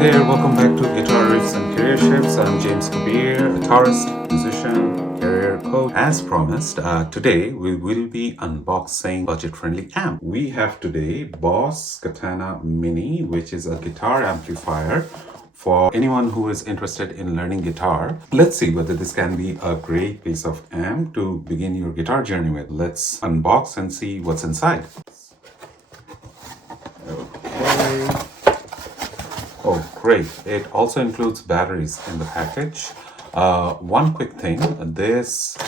there, welcome back to Guitar Riffs and Career Shifts. I'm James Kabir, guitarist, musician, career coach. As promised, today we will be unboxing budget-friendly amp. We have today Boss Katana Mini, which is a guitar amplifier for anyone who is interested in learning guitar. Let's see whether this can be a great piece of amp to begin your guitar journey with. Let's unbox and see what's inside. Okay. Oh, great. It also includes batteries in the package. One quick thing, this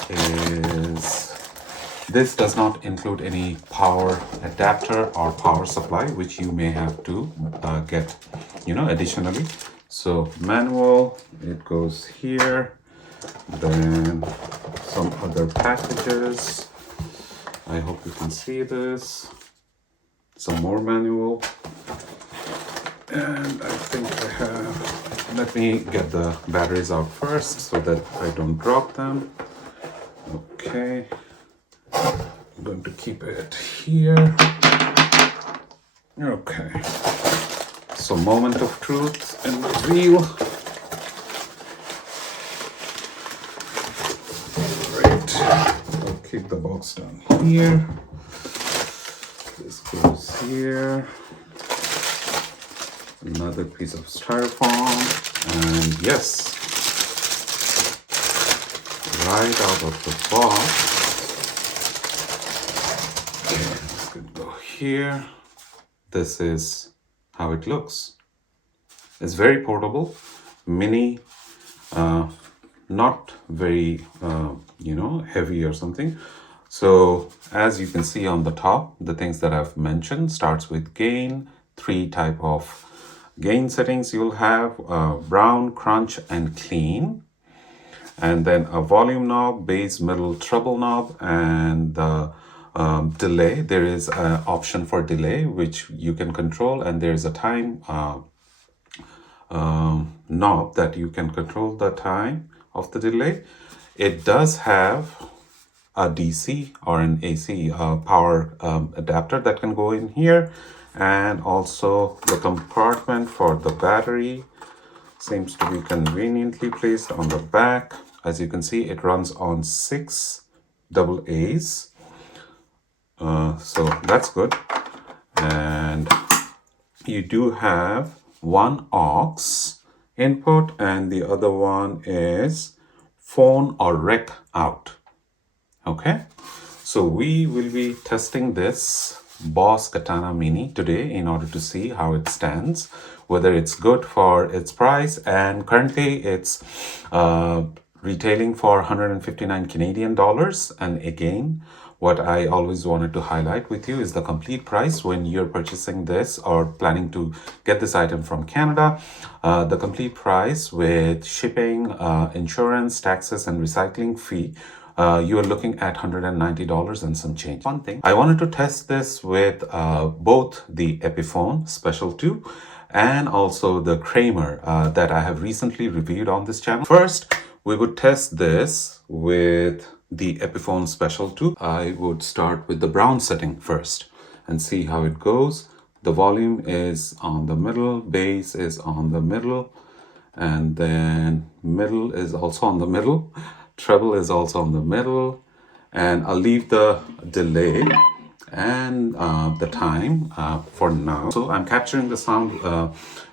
does not include any power adapter or power supply, which you may have to get, additionally. So manual, it goes here, then some other packages. I hope you can see this. Some more manual. And I think I have, let me get the batteries out first so that I don't drop them. Okay, I'm going to keep it here. Okay, so moment of truth and reveal. Great, I'll keep the box down here. This goes here. Another piece of styrofoam, and yes, right out of the box. Okay, this could go here. This is how it looks. It's very portable, mini, not very, heavy or something. So as you can see on the top, the things that I've mentioned starts with gain, 3 type of gain settings you'll have, brown, crunch, and clean, and then a volume knob, bass, middle, treble knob, and the delay. There is an option for delay which you can control, and there is a time knob that you can control the time of the delay. It does have a DC or an AC power adapter that can go in here. And also the compartment for the battery seems to be conveniently placed on the back. As you can see, it runs on 6 AA's. So that's good. And you do have one aux input, and the other one is phone or rec out. Okay, so we will be testing this Boss Katana Mini today in order to see how it stands, whether it's good for its price, and currently it's retailing for 159 Canadian dollars. And again, what I always wanted to highlight with you is the complete price when you're purchasing this or planning to get this item from Canada. The complete price with shipping, insurance, taxes, and recycling fee, you are looking at $190 and some change. One thing, I wanted to test this with both the Epiphone Special 2 and also the Kramer that I have recently reviewed on this channel. First, we would test this with the Epiphone Special 2. I would start with the brown setting first and see how it goes. The volume is on the middle, bass is on the middle, and then middle is also on the middle. Treble is also on the middle, and I'll leave the delay and the time for now. So I'm capturing the sound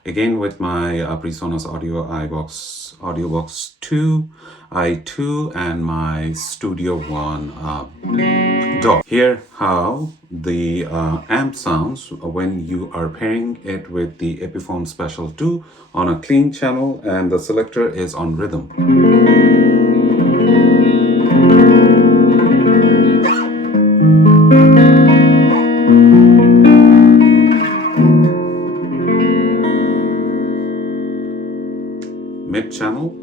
again with my PreSonus Audio AudioBox 2, i2, and my Studio One DAW. Hear how the amp sounds when you are pairing it with the Epiphone Special 2 on a clean channel, and the selector is on rhythm. Mid channel.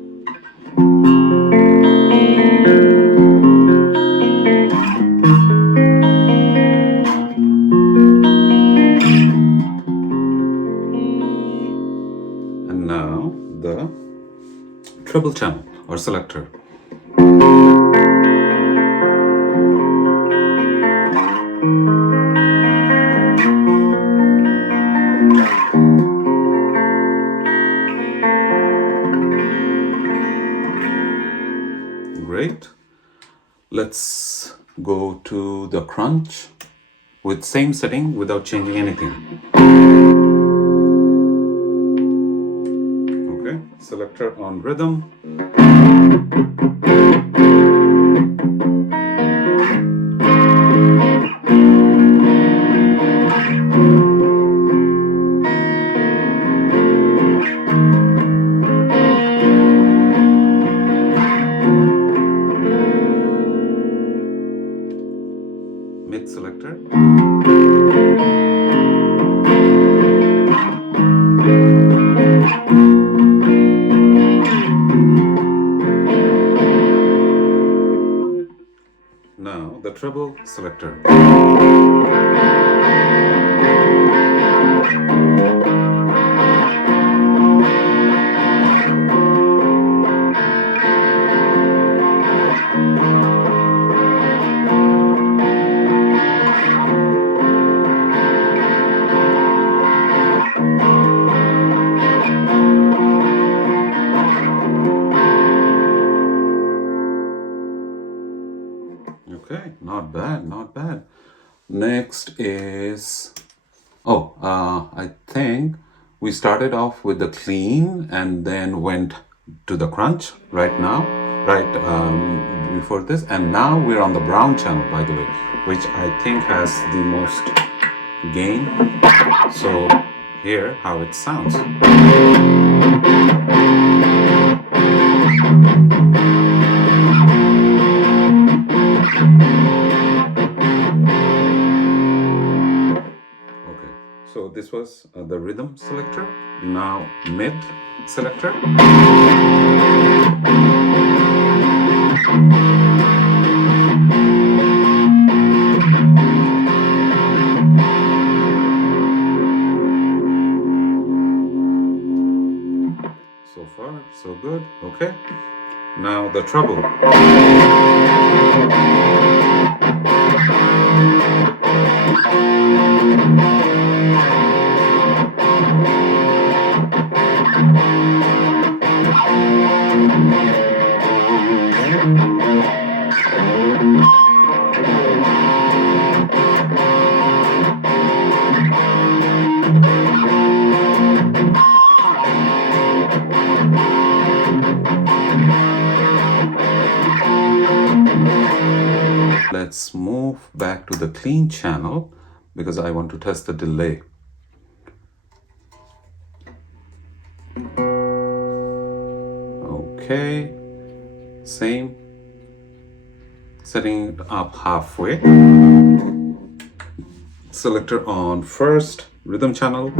And now the treble channel or selector. Let's go to the crunch with same setting without changing anything. Okay, selector on rhythm. Mid selector. Now the treble selector. Okay, not bad, not bad. Next is, I think we started off with the clean and then went to the crunch right now, before this. And now we're on the brown channel, by the way, which I think has the most gain. So here, how it sounds. So this was the rhythm selector. Now mid selector. So far, so good. Okay. Now the treble. Let's move back to the clean channel because I want to test the delay. Okay, same, setting it up halfway. Selector on first, rhythm channel.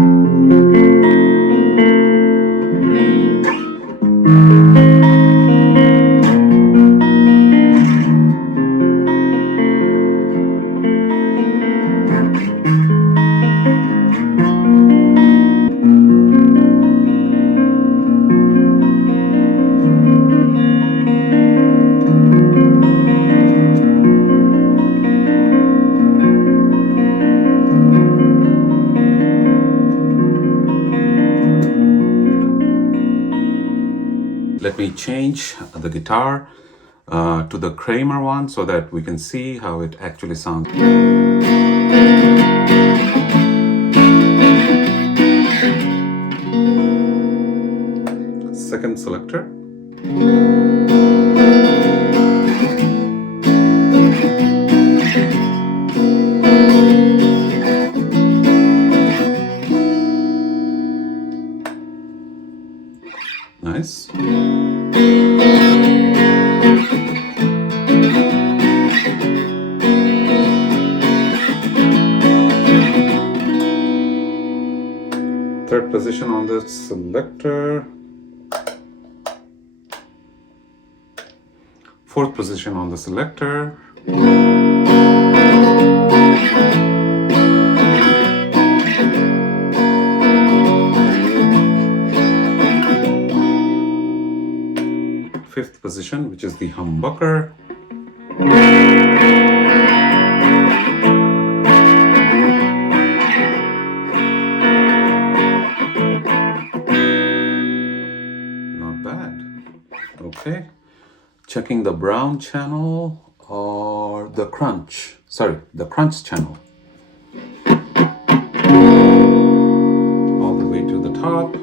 Let me change the guitar to the Kramer one so that we can see how it actually sounds. Second selector. Nice. Third position on the selector. Fourth position on the selector. Fifth position, which is the humbucker. Not bad. Okay. Checking the brown channel the crunch channel all the way to the top.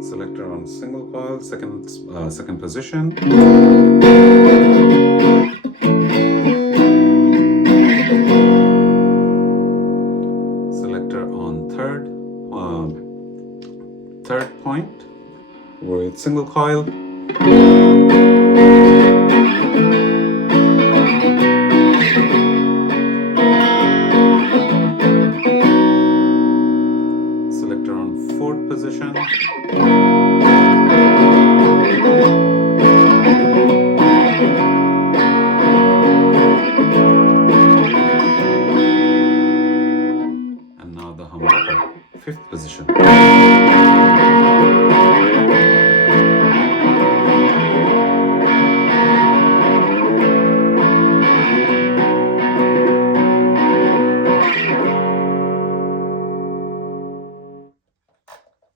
Selector on single coil, second position. Selector on third point with single coil. Selector on fourth position. And now the humbucker, fifth position.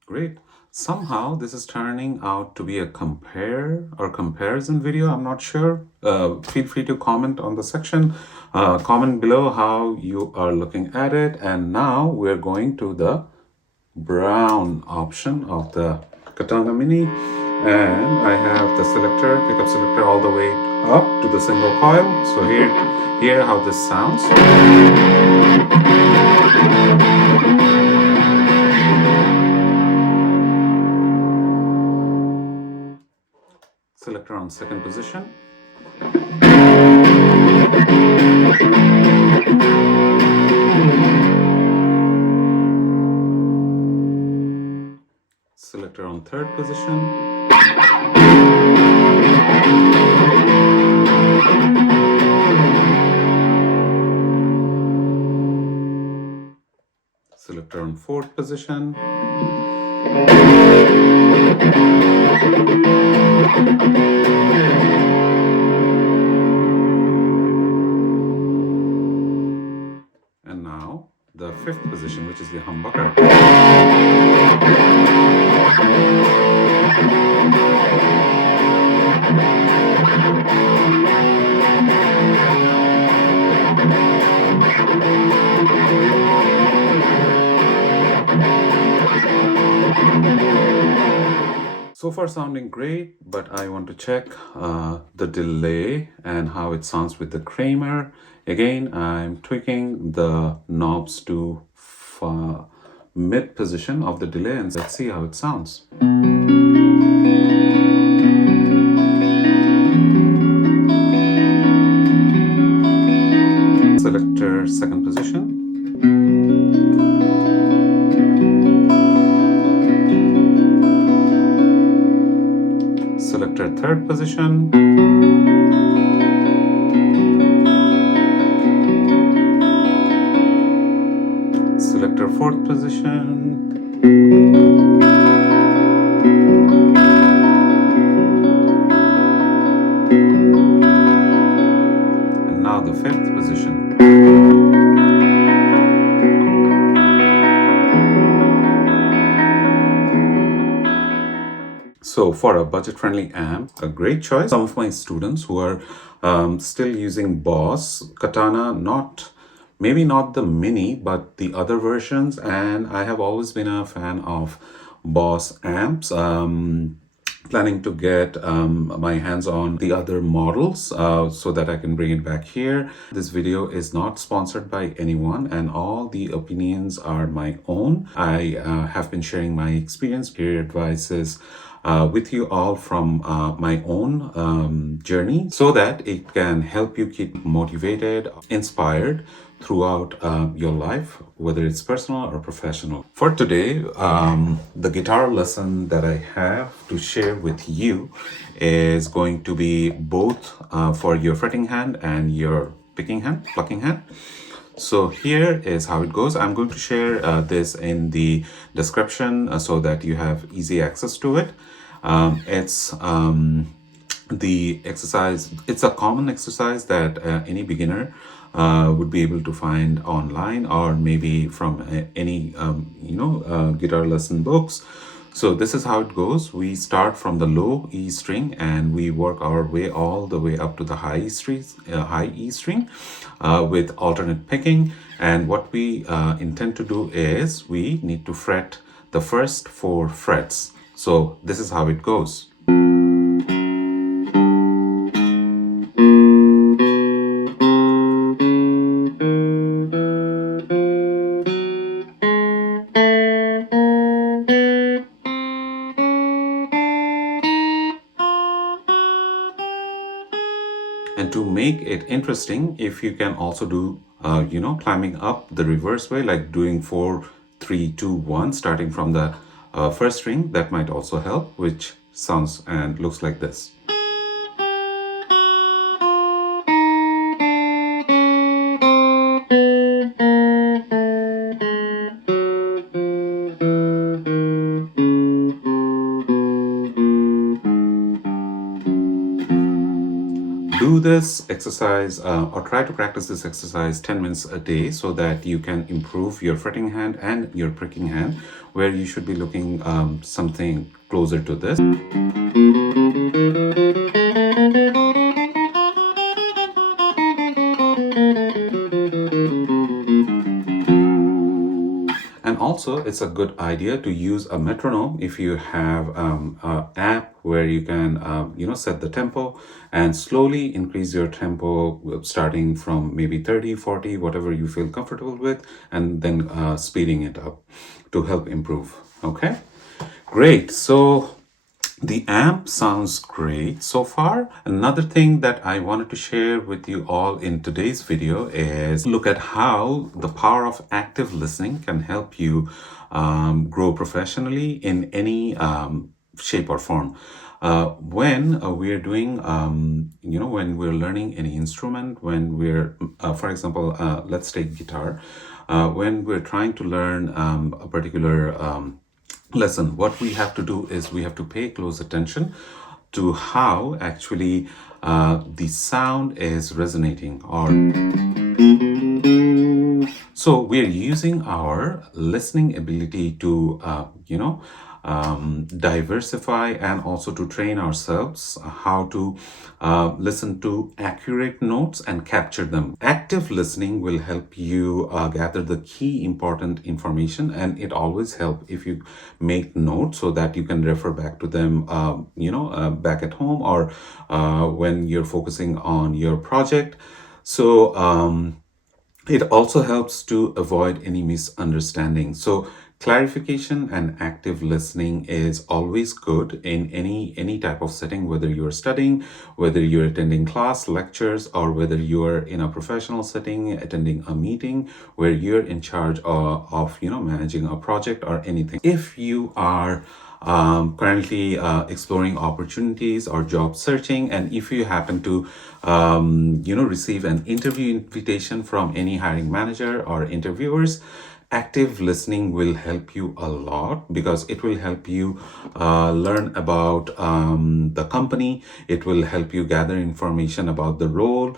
Great. Somehow this is turning out to be a comparison video. I'm not sure. Feel free to comment on the section. Comment below how you are looking at it. And now we're going to the brown option of the Katana Mini. And I have the pickup selector all the way up to the single coil. So hear how this sounds. Selector on second position. Selector on third position. Selector on fourth position. And now the fifth position, which is the humbucker. So far sounding great, but I want to check the delay and how it sounds with the Kramer. Again, I'm tweaking the knobs to mid position of the delay, and let's see how it sounds. Selector second position. Selector third position. Selector fourth position. And now the fifth position. So for a budget-friendly amp, a great choice. Some of my students who are still using Boss Katana, maybe not the Mini, but the other versions. And I have always been a fan of Boss amps. Planning to get my hands on the other models so that I can bring it back here. This video is not sponsored by anyone, and all the opinions are my own. I have been sharing my experience, peer advices with you all from my own journey, so that it can help you keep motivated, inspired throughout your life, whether it's personal or professional. For today, the guitar lesson that I have to share with you is going to be both for your fretting hand and your plucking hand. So here is how it goes. I'm going to share this in the description so that you have easy access to it. It's the exercise. It's a common exercise that any beginner would be able to find online, or maybe from any guitar lesson books. So this is how it goes. We start from the low E string and we work our way all the way up to the high E string with alternate picking. And what we intend to do is we need to fret the first 4 frets. So this is how it goes. And to make it interesting, if you can also do, climbing up the reverse way, like doing 4, 3, 2, 1, starting from the first string, that might also help, which sounds and looks like this. Do this exercise or try to practice this exercise 10 minutes a day so that you can improve your fretting hand and your pricking hand, where you should be looking something closer to this. And also, it's a good idea to use a metronome if you have an app where you can, set the tempo and slowly increase your tempo, starting from maybe 30, 40, whatever you feel comfortable with, and then speeding it up to help improve. Okay, great. So the amp sounds great so far. Another thing that I wanted to share with you all in today's video is look at how the power of active listening can help you grow professionally in any shape or form. When we're doing, when we're learning any instrument, when we're, for example, let's take guitar, when we're trying to learn a particular lesson, what we have to do is we have to pay close attention to how actually the sound is resonating, or so we're using our listening ability to diversify and also to train ourselves how to listen to accurate notes and capture them. Active listening will help you gather the key important information, and it always helps if you make notes so that you can refer back to them back at home or when you're focusing on your project. So it also helps to avoid any misunderstanding. So clarification and active listening is always good in any type of setting, whether you're studying, whether you're attending class lectures, or whether you're in a professional setting attending a meeting where you're in charge of managing a project or anything. If you are currently exploring opportunities or job searching, and if you happen to receive an interview invitation from any hiring manager or interviewers, active listening will help you a lot, because it will help you learn about the company. It will help you gather information about the role.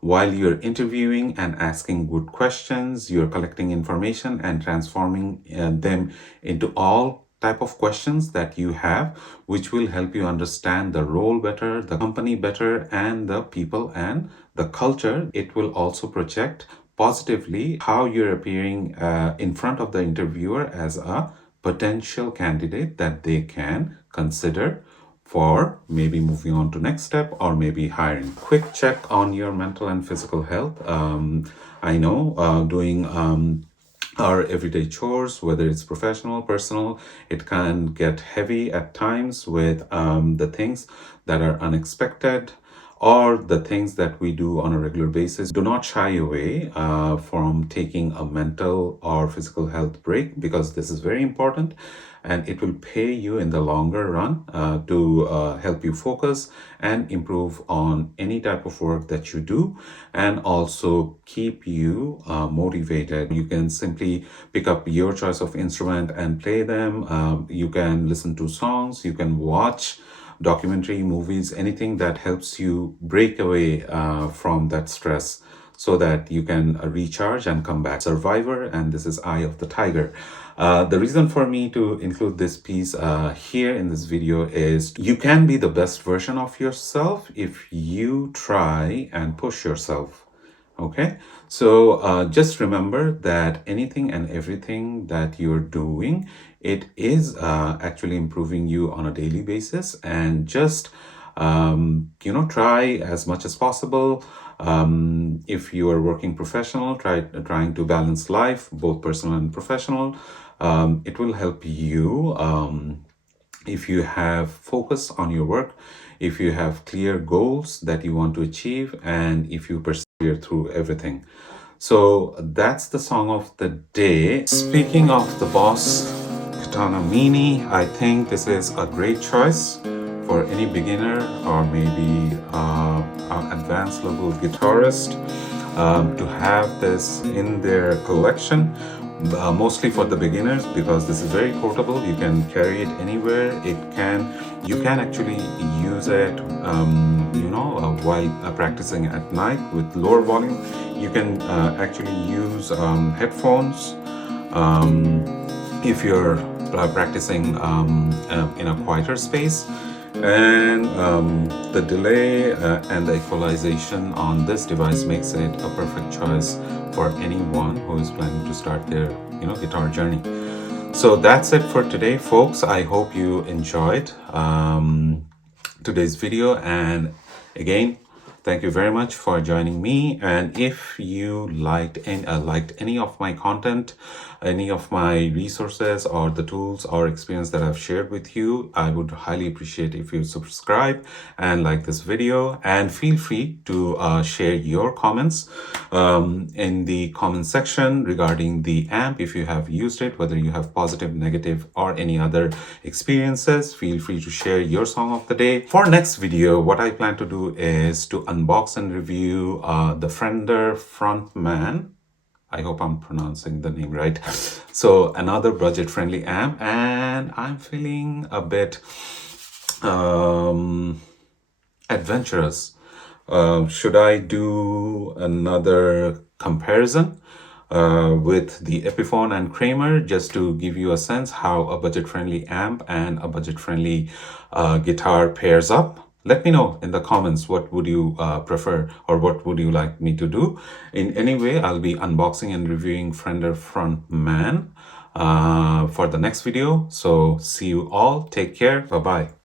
While you're interviewing and asking good questions, you're collecting information and transforming them into all type of questions that you have, which will help you understand the role better, the company better, and the people and the culture. It will also project positively how you're appearing in front of the interviewer as a potential candidate that they can consider for maybe moving on to next step or maybe hiring. Quick check on your mental and physical health. I know doing our everyday chores, whether it's professional, personal, it can get heavy at times with the things that are unexpected or the things that we do on a regular basis. Do not shy away from taking a mental or physical health break, because this is very important and it will pay you in the longer run to help you focus and improve on any type of work that you do, and also keep you motivated. You can simply pick up your choice of instrument and play them. You can listen to songs, you can watch documentary movies, anything that helps you break away from that stress. so that you can recharge and come back. Survivor, and this is Eye of the Tiger. The reason for me to include this piece here in this video is you can be the best version of yourself if you try and push yourself. Okay, so just remember that anything and everything that you're doing, it is actually improving you on a daily basis, and just try as much as possible. If you are working professional, trying to balance life, both personal and professional. It will help you if you have focus on your work, if you have clear goals that you want to achieve, and if you persevere through everything. So that's the song of the day. Speaking of the Boss Katana Mini, I think this is a great choice for any beginner or maybe an advanced level guitarist to have this in their collection. Mostly for the beginners, because this is very portable. You can carry it anywhere. You can actually use it while practicing at night with lower volume. You can actually use headphones if you're practicing in a quieter space. And the delay and the equalization on this device makes it a perfect choice for anyone who is planning to start their guitar journey. So that's it for today, folks. I hope you enjoyed today's video, and again, thank you very much for joining me. And if you liked any of my content, any of my resources or the tools or experience that I've shared with you, I would highly appreciate if you subscribe and like this video. And feel free to share your comments in the comment section regarding the amp. If you have used it, whether you have positive, negative, or any other experiences, feel free to share your song of the day. For next video, what I plan to do is to unbox and review the Fender Frontman. I hope I'm pronouncing the name right. So another budget-friendly amp, and I'm feeling a bit adventurous. Should I do another comparison with the Epiphone and Kramer, just to give you a sense how a budget-friendly amp and a budget-friendly guitar pairs up? Let me know in the comments what would you prefer, or what would you like me to do. In any way, I'll be unboxing and reviewing Fender Frontman for the next video. So see you all. Take care. Bye-bye.